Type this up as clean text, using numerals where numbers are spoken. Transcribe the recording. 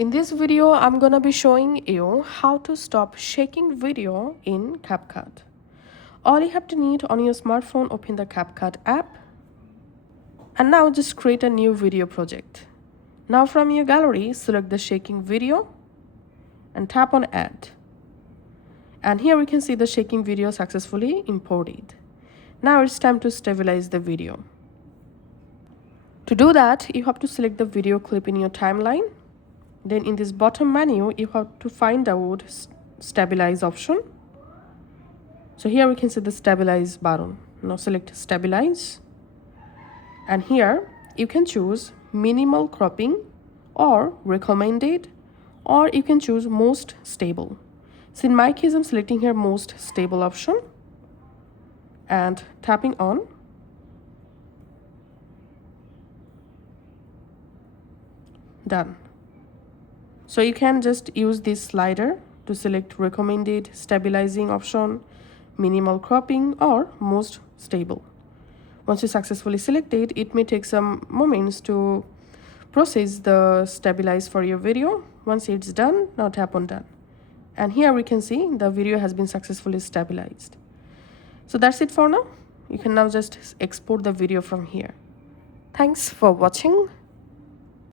In this video, I'm gonna be showing you how to stop shaking video in CapCut. All you have to need on your smartphone, open the CapCut app, and now just create a new video project. Now from your gallery, select the shaking video and tap on Add. And here we can see the shaking video successfully imported. Now it's time to stabilize the video. To do that, you have to select the video clip in your timeline. Then in this bottom menu, you have to find out Stabilize option. So here we can see the Stabilize button. Now select Stabilize. And here you can choose minimal cropping or recommended, or you can choose most stable. So in my case, I'm selecting here most stable option and tapping on. Done. So you can just use this slider to select recommended, stabilizing option, minimal cropping, or most stable. Once you successfully select it, it may take some moments to process the stabilize for your video. Once it's done, now tap on done. And here we can see the video has been successfully stabilized. So that's it for now. You can now just export the video from here. Thanks for watching.